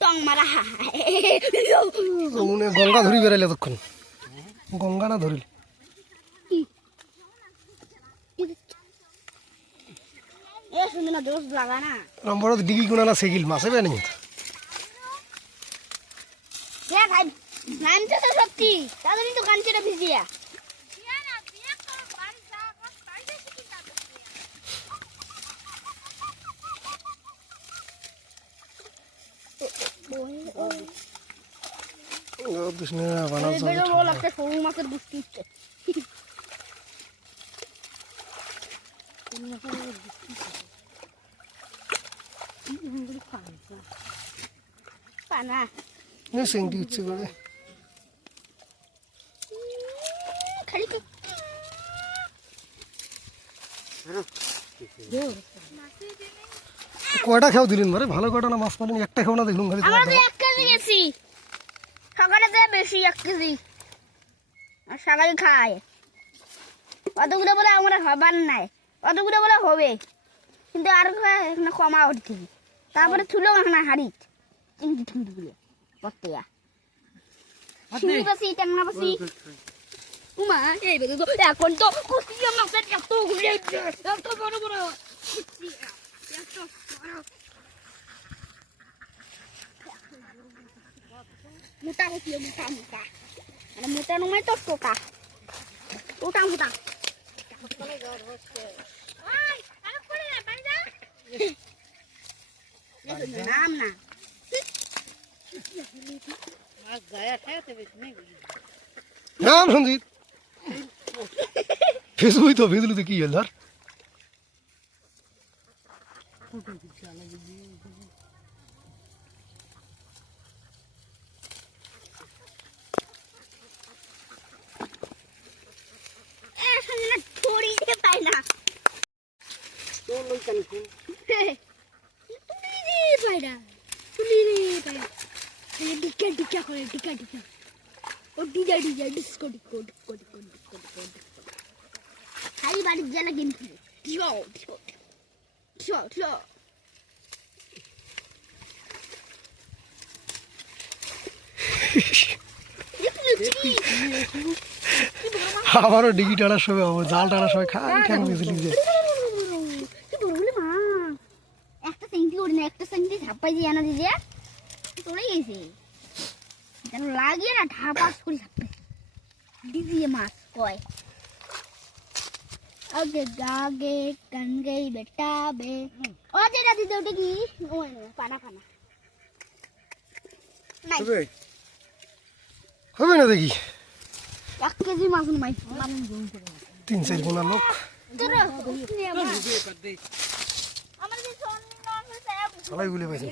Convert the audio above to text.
টং মারা মনে গঙ্গা ধরি বেড়াইলে তখন গঙ্গা না ধরিল বড় ডিগি কোনা না সেগিল মাছে বেনি সত্যি তাদের তো কাঞ্চিটা ভিজিয়া একটা সরু মাছের বুঝতে উঠছে পানা সেংটি উঠছে করে খালি কয়টা খেয়াও দিলেন মারে ভালো কয়টা না মাছ পালেন একটা খেও না দেখলুম খালি আমরা তো 1 কেজি গেছি সকালে তো বেশি 1 কেজি আর সকালে খায় অতগুলো বলে আমরা হবার নাই অতগুলো বলে হবে কিন্তু আর এখানে কমা উঠছে তারপরে তুলো এখানে হাড়ি চিংড়ি ঠুংড়িগুলো করতে যা চিংড়ি বাসি টাংনা বাসি উমা এই বেদে তো এখন তো কুচিয়া মাছের এত ঘুরে এত বড় বড় কুচিয়া এত বড় মোটা কুচিয়া মোটা মোটা মানে মোটা নয় তো টোটা টোটা মোটা নাম না নাম সঞ্জিত ফেসবুক তো ভিজলু কি হল ধর ডিকা করে ডিকা ডিকা ও ডিজা ডিজা disco disco disco disco disco disco খালি বাড়ির জ্বালা গেম খেলে ঠিও ঠিও ঠিও ঠিও আবারও ডিগি টানার সময় জাল টানার সময় খাই ঠ্যাং বেঁচে লিখে একটা সেন্টি ওড়ে না একটা সেন্টি ঝাপাই দিয়ে আনা দিয়ে চলে গেছে যেন লাগিয়ে না ঢাপাস করে ঝাপে ডিজিয়ে মাছ কয় আগে গাগে গঙ্গেই বেটা বে ও যেটা দিতে ওটা কি ও পানা পানা নাই হবে না দেখি 1 কেজি মাছ নাই 3-4 গুণা লোক আমাদের সবাই গুলি পাইছে